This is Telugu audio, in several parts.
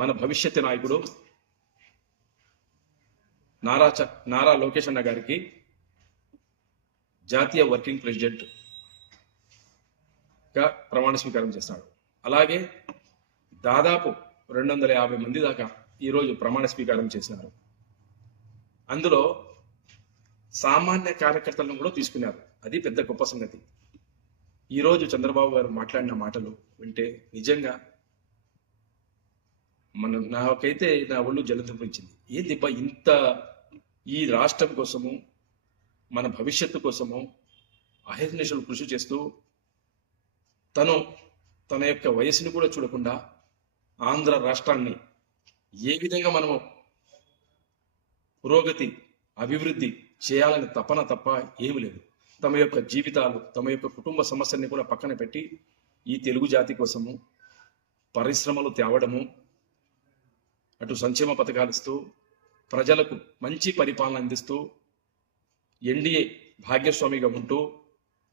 మన భవిష్యత్తు నాయకుడు నారా లోకేష్ అన్న గారికి జాతీయ వర్కింగ్ ప్రెసిడెంట్ గా ప్రమాణ స్వీకారం చేస్తాడు. అలాగే దాదాపు 250 మంది దాకా ఈరోజు ప్రమాణ స్వీకారం చేసినారు. అందులో సామాన్య కార్యకర్తలను కూడా తీసుకున్నారు. అది పెద్ద గొప్ప సంగతి. ఈరోజు చంద్రబాబు గారు మాట్లాడిన మాటలు వింటే నిజంగా నాకైతే నా ఒళ్ళు జలదింపించింది. ఏంది ఇంత ఈ రాష్ట్రం కోసము మన భవిష్యత్తు కోసము అహర్నిశలు కృషి చేస్తూ తన యొక్క వయసుని కూడా చూడకుండా ఆంధ్ర రాష్ట్రాన్ని ఏ విధంగా మనము పురోగతి అభివృద్ధి చేయాలని తపన తప్ప ఏమి లేదు. తమ యొక్క జీవితాలు తమ యొక్క కుటుంబ సమస్యల్ని కూడా పక్కన పెట్టి ఈ తెలుగు జాతి కోసము పరిశ్రమలు తేవడము, అటు సంక్షేమ పథకాలు ఇస్తూ ప్రజలకు మంచి పరిపాలన అందిస్తూ ఎన్డీఏ భాగ్యస్వామిగా ఉంటూ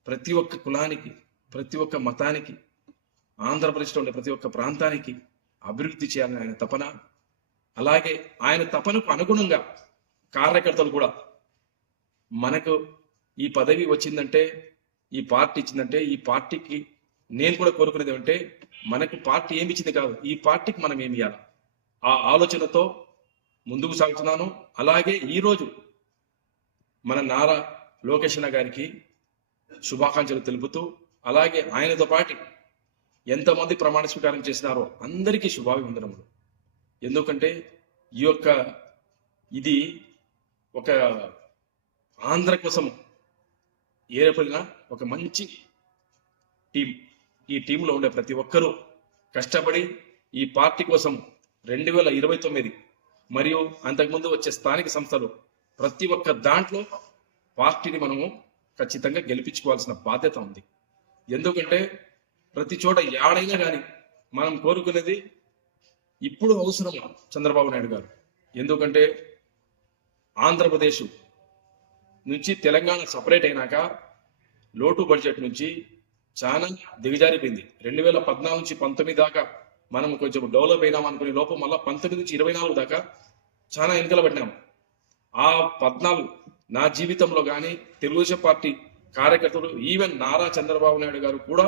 ప్రతి ఒక్క కులానికి ప్రతి ఒక్క మతానికి ఆంధ్రప్రదేశ్లో ఉండే ప్రతి ఒక్క ప్రాంతానికి అభివృద్ధి చేయాలని ఆయన తపన. అలాగే ఆయన తపనకు అనుగుణంగా కార్యకర్తలు కూడా మనకు ఈ పదవి వచ్చిందంటే ఈ పార్టీ ఇచ్చిందంటే ఈ పార్టీకి నేను కూడా కోరుకునేది ఏమంటే మనకు పార్టీ ఏమి ఇచ్చింది కాదు, ఈ పార్టీకి మనం ఏమి ఇవ్వాలి ఆ ఆలోచనతో ముందుకు సాగుతున్నాను. అలాగే ఈరోజు మన నారా లోకేష్ అన్న గారికి శుభాకాంక్షలు తెలుపుతూ అలాగే ఆయనతో పాటు ఎంతమంది ప్రమాణ స్వీకారం చేసినారో అందరికీ శుభాభివందనములు. ఎందుకంటే ఇది ఒక ఆంధ్ర కోసం ఏర్పడిన ఒక మంచి టీం. ఈ టీంలో ఉండే ప్రతి ఒక్కరూ కష్టపడి ఈ పార్టీ కోసం 2029 మరియు అంతకుముందు వచ్చే స్థానిక సంస్థలు ప్రతి ఒక్క దాంట్లో పార్టీని మనము ఖచ్చితంగా గెలిపించుకోవాల్సిన బాధ్యత ఉంది. ఎందుకంటే ప్రతి చోట యాడైనా కానీ మనం కోరుకునేది ఇప్పుడు అవసరం చంద్రబాబు నాయుడు గారు. ఎందుకంటే ఆంధ్రప్రదేశ్ నుంచి తెలంగాణ సపరేట్ అయినాక లోటు బడ్జెట్ నుంచి చాలా దిగజారిపోయింది. 2014 నుంచి 19 దాకా మనం కొంచెం డెవలప్ అయినాం అనుకునే లోపం మళ్ళీ 19 నుంచి 24 దాకా చాలా వెనుకల పడినాము. ఆ 14 నా జీవితంలో కానీ తెలుగుదేశం పార్టీ కార్యకర్తలు ఈవెన్ నారా చంద్రబాబు నాయుడు గారు కూడా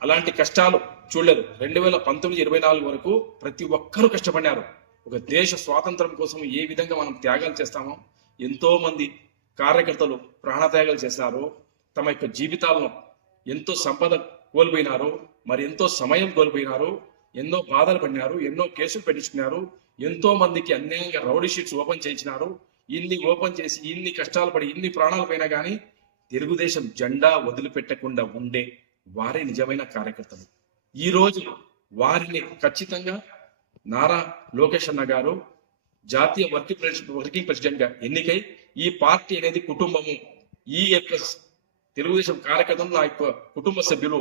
అలాంటి కష్టాలు చూడలేదు. 2019-24 వరకు ప్రతి ఒక్కరూ కష్టపడినారు. ఒక దేశ స్వాతంత్రం కోసం ఏ విధంగా మనం త్యాగాలు చేస్తామో ఎంతో మంది కార్యకర్తలు ప్రాణత్యాగాలు చేశారు. తమ యొక్క జీవితాలను ఎంతో సంపద కోల్పోయినారు, మరి ఎంతో సమయం కోల్పోయినారు, ఎన్నో బాధలు పడినారు, ఎన్నో కేసులు పెట్టించుకున్నారు, ఎంతో మందికి అన్యాయంగా రౌడీ షీట్స్ ఓపెన్ చేయించినారు. ఇన్ని ఓపెన్ చేసి ఇన్ని కష్టాలు పడి ఇన్ని ప్రాణాలు పోయినా కానీ తెలుగుదేశం జెండా వదిలిపెట్టకుండా ఉండే వారే నిజమైన కార్యకర్తలు. ఈ రోజు వారిని ఖచ్చితంగా నారా లోకేష్ అన్న గారు జాతీయ వర్కింగ్ ప్రెసిడెంట్ గా ఎన్నికై ఈ పార్టీ అనేది కుటుంబము, ఈ యొక్క తెలుగుదేశం కార్యకర్తలు నా యొక్క కుటుంబ సభ్యులు,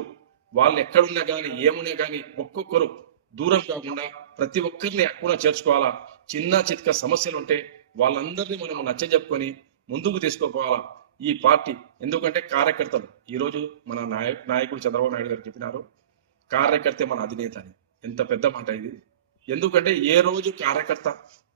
వాళ్ళు ఎక్కడున్నా కానీ ఏమున్నా కానీ ఒక్కొక్కరు దూరం కాకుండా ప్రతి ఒక్కరిని అక్కున చేర్చుకోవాలా. చిన్న చిత్క సమస్యలు ఉంటే వాళ్ళందరినీ మనం నచ్చజెప్పుకొని ముందుకు తీసుకోపోవాలా ఈ పార్టీ. ఎందుకంటే కార్యకర్తలు ఈరోజు మన నాయకుడు చంద్రబాబు నాయుడు గారు చెప్పినారు, కార్యకర్తే మన అధినేత అని. ఎంత పెద్ద మాట ఇది. ఎందుకంటే ఏ రోజు కార్యకర్త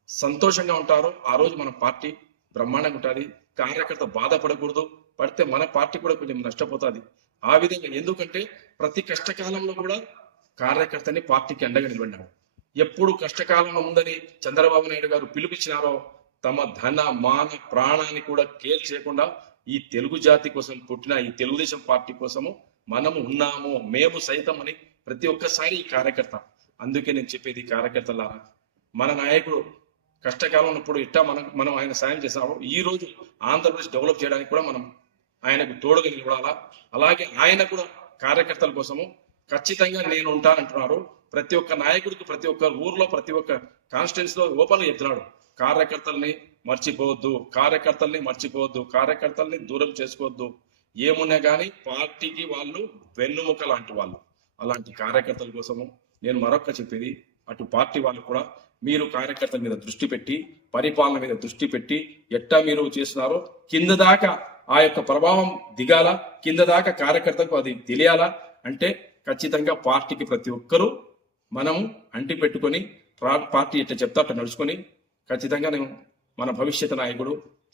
సంతోషంగా ఉంటారో ఆ రోజు మన పార్టీ బ్రహ్మాండంగా ఉంటుంది. కార్యకర్త బాధపడకూడదు, పడితే మన పార్టీ కూడా కొంచెం నష్టపోతుంది. ఆ విధంగా ఎందుకంటే ప్రతి కష్టకాలంలో కూడా కార్యకర్తని పార్టీకి అండగా నిలబడినాడు. ఎప్పుడు కష్టకాలంలో ఉందని చంద్రబాబు నాయుడు గారు పిలిపించినారో తమ ధన మాన ప్రాణాన్ని కూడా కేర్ చేయకుండా ఈ తెలుగు జాతి కోసం పుట్టిన ఈ తెలుగుదేశం పార్టీ కోసము మనము ఉన్నాము, మేము సైతం అని ప్రతి ఒక్కసారి ఈ కార్యకర్త. అందుకే నేను చెప్పేది కార్యకర్తలారా, మన నాయకుడు కష్టకాలం ఉన్నప్పుడు ఇట్టా మనం ఆయన సాయం చేసాము. ఈ రోజు ఆంధ్రప్రదేశ్ డెవలప్ చేయడానికి కూడా మనం ఆయనకు తోడుగా నిలబడాలా. అలాగే ఆయన కూడా కార్యకర్తల కోసము ఖచ్చితంగా నేను ఉంటానంటున్నారు. ప్రతి ఒక్క నాయకుడికి ప్రతి ఒక్క ఊర్లో ప్రతి ఒక్క కాన్స్టిట్యున్సీలో ఓపెన్ చెప్తున్నాడు, కార్యకర్తల్ని మర్చిపోవద్దు, కార్యకర్తల్ని దూరం చేసుకోవద్దు. ఏమున్నా కానీ పార్టీకి వాళ్ళు వెన్నుముక లాంటి వాళ్ళు. అలాంటి కార్యకర్తల కోసము నేను మరొక చెప్పేది, అటు పార్టీ వాళ్ళు కూడా మీరు కార్యకర్తల మీద దృష్టి పెట్టి పరిపాలన మీద దృష్టి పెట్టి ఎట్టా మీరు చేస్తున్నారో కింద దాకా ఆ యొక్క ప్రభావం దిగాల, కింద దాకా కార్యకర్తకు అది తెలియాలా. అంటే ఖచ్చితంగా పార్టీకి ప్రతి ఒక్కరూ మనము అంటి పెట్టుకొని పార్టీ ఎట్లా చెప్తా అట్లా నడుచుకొని ఖచ్చితంగా నేను మన భవిష్యత్ నాయకుడు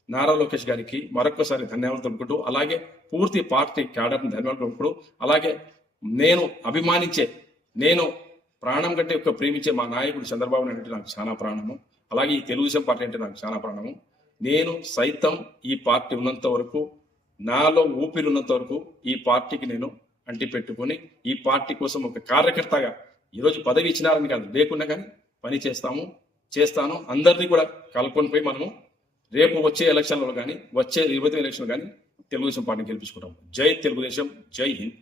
నారా లోకేష్ గారికి మరొకసారి ధన్యవాదాలు తెలుపుకుంటూ, అలాగే పూర్తి పార్టీ క్యాడర్ని ధన్యవాదాలు తెలుపుకుంటూ, అలాగే నేను అభిమానించే, నేను ప్రాణం కంటే ఎక్కువ ప్రేమించే మా నాయకుడు చంద్రబాబు నాయుడు అంటే నాకు చాలా ప్రాణము. అలాగే ఈ తెలుగుదేశం పార్టీ అంటే నాకు చాలా ప్రాణము. నేను సైతం ఈ పార్టీ ఉన్నంత వరకు, నాలో ఊపిరి ఉన్నంత వరకు ఈ పార్టీకి నేను అంటి పెట్టుకొని ఈ పార్టీ కోసం ఒక కార్యకర్తగా, ఈరోజు పదవి ఇచ్చినారని కాదు, లేకుండా కానీ పని చేస్తాను. అందరినీ కూడా కలుపుకొని పోయి మనము రేపు వచ్చే ఎలక్షన్లలో కానీ, వచ్చే 20 ఎలక్షన్లు కానీ తెలుగుదేశం పార్టీని గెలిపించుకుంటాం. జై తెలుగుదేశం, జై హింద్.